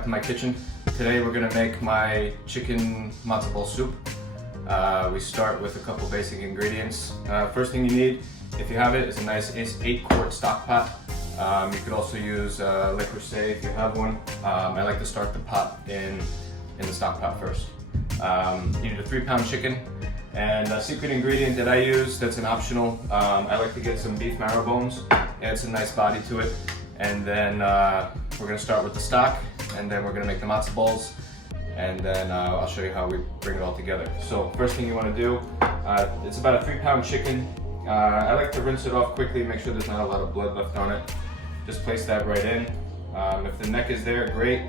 back to my kitchen. Today we're gonna make my chicken matzo ball soup. We start with a couple basic ingredients. First thing you need, if you have it, is a nice 8-quart stock pot. You could also use Le Creuset if you have one. I like to start the pot in the stock pot first. You need a 3-pound chicken. And a secret ingredient that I use that's an optional, I like to get some beef marrow bones, add some nice body to it, and then we're going to start with the stock, and then we're going to make the matzo balls, and then I'll show you how we bring it all together. So first thing you want to do, it's about a 3-pound chicken. I like to rinse it off quickly, make sure there's not a lot of blood left on it. Just place that right in. If the neck is there, great.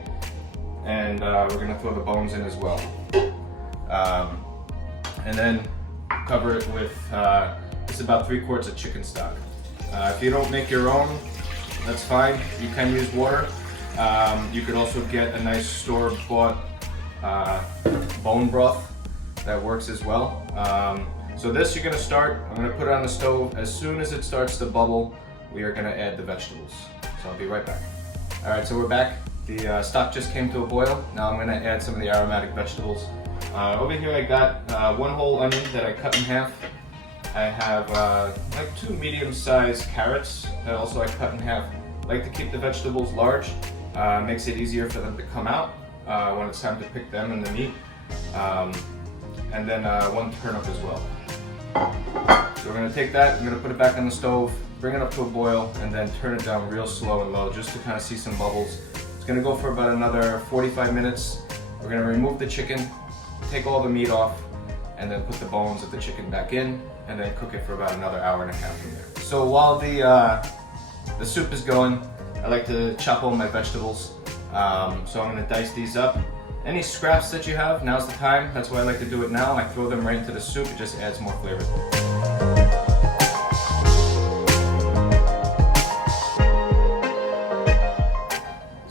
And we're going to throw the bones in as well. And then cover it with, it's about 3 quarts of chicken stock. If you don't make your own, that's fine. You can use water. You could also get a nice store-bought bone broth that works as well. So this you're gonna start, I'm gonna put it on the stove. As soon as it starts to bubble, we are gonna add the vegetables. So I'll be right back. All right, so we're back. The stock just came to a boil. Now I'm gonna add some of the aromatic vegetables. Over here I got 1 whole onion that I cut in half. I have like 2 medium-sized carrots that also I cut in half. I like to keep the vegetables large. Makes it easier for them to come out when it's time to pick them and the meat. And then 1 turnip as well. So we're gonna take that, I'm gonna put it back on the stove, bring it up to a boil, and then turn it down real slow and low just to kind of see some bubbles. It's gonna go for about another 45 minutes. We're gonna remove the chicken, take all the meat off, and then put the bones of the chicken back in, and then cook it for about another hour and a half from there. So while the soup is going, I like to chop all my vegetables. So I'm gonna dice these up. Any scraps that you have, now's the time. That's why I like to do it now. I throw them right into the soup, it just adds more flavor.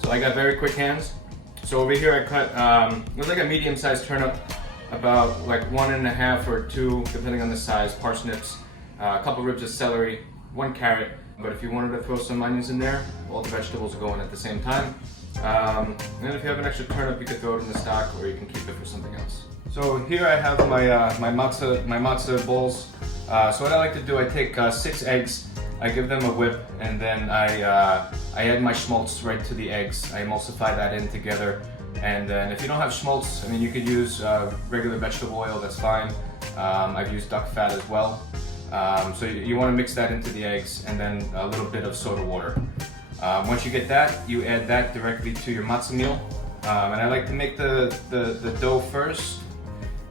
So I got very quick hands. So over here I cut, it was like a medium-sized turnip, about like 1.5 or 2, depending on the size, parsnips, a couple ribs of celery, 1 carrot. But if you wanted to throw some onions in there, all the vegetables go in at the same time. And if you have an extra turnip, you could throw it in the stock, or you can keep it for something else. So here I have my matzo balls. So what I like to do, I take 6 eggs, I give them a whip, and then I add my schmaltz right to the eggs. I emulsify that in together, and then if you don't have schmaltz, I mean, you could use regular vegetable oil, that's fine. I've used duck fat as well. So you want to mix that into the eggs, and then a little bit of soda water. Once you get that, you add that directly to your matzo meal. And I like to make the dough first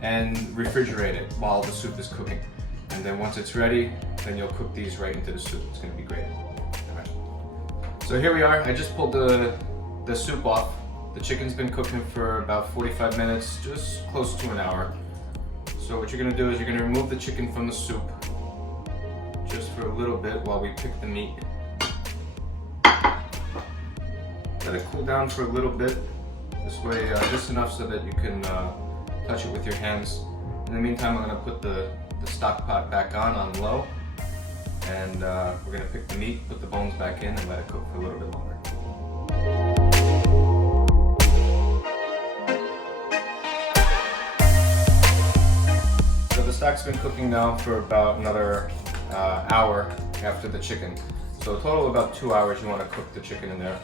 and refrigerate it while the soup is cooking. And then once it's ready, then you'll cook these right into the soup. It's going to be great. All right. So here we are. I just pulled the soup off. The chicken's been cooking for about 45 minutes, just close to an hour. So what you're going to do is you're going to remove the chicken from the soup just for a little bit while we pick the meat. Let it cool down for a little bit. This way, just enough so that you can touch it with your hands. In the meantime, I'm going to put the stock pot back on low, and we're going to pick the meat, put the bones back in, and let it cook for a little bit longer. So the stock's been cooking now for about another hour after the chicken. So a total of about 2 hours you want to cook the chicken in there.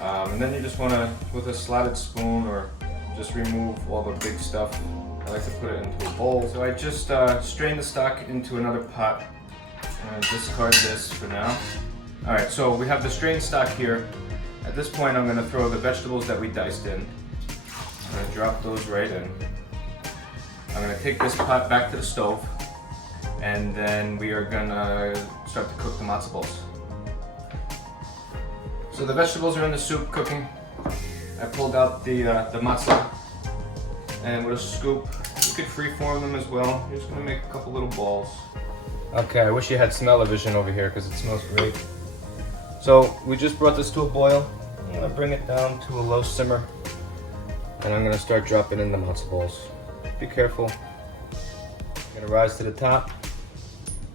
And then you just want to, with a slotted spoon, or just remove all the big stuff. I like to put it into a bowl. So I just strain the stock into another pot and discard this for now. All right, so we have the strained stock here. At this point, I'm going to throw the vegetables that we diced in. I'm going to drop those right in. I'm going to take this pot back to the stove, and then we are going to start to cook the matzo balls. So the vegetables are in the soup cooking. I pulled out the matzo, and with a scoop, you could freeform them as well. You're just gonna make a couple little balls. Okay, I wish you had smell-o-vision over here because it smells great. So we just brought this to a boil. I'm gonna bring it down to a low simmer, and I'm gonna start dropping in the matzo balls. Be careful. I'm gonna rise to the top,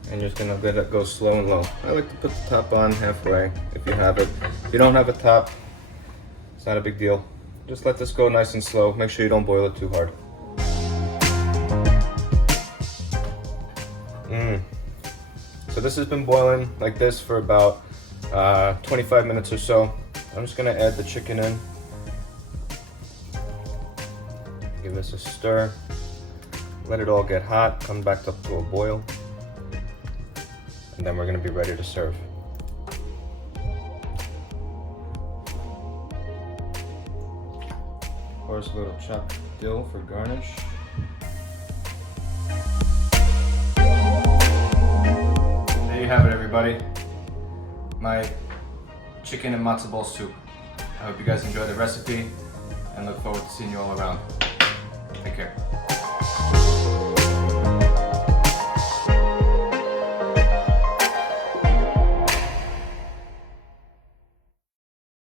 and you're just gonna let it go slow and low. I like to put the top on halfway if you have it. If you don't have a top, it's not a big deal. just let this go nice and slow. Make sure you don't boil it too hard. So this has been boiling like this for about 25 minutes or so. I'm just gonna add the chicken in. Give this a stir. Let it all get hot, come back up to a boil. And then we're gonna be ready to serve. Of course, a little chopped dill for garnish. There you have it, everybody. My chicken and matzo ball soup. I hope you guys enjoy the recipe and look forward to seeing you all around. Take care.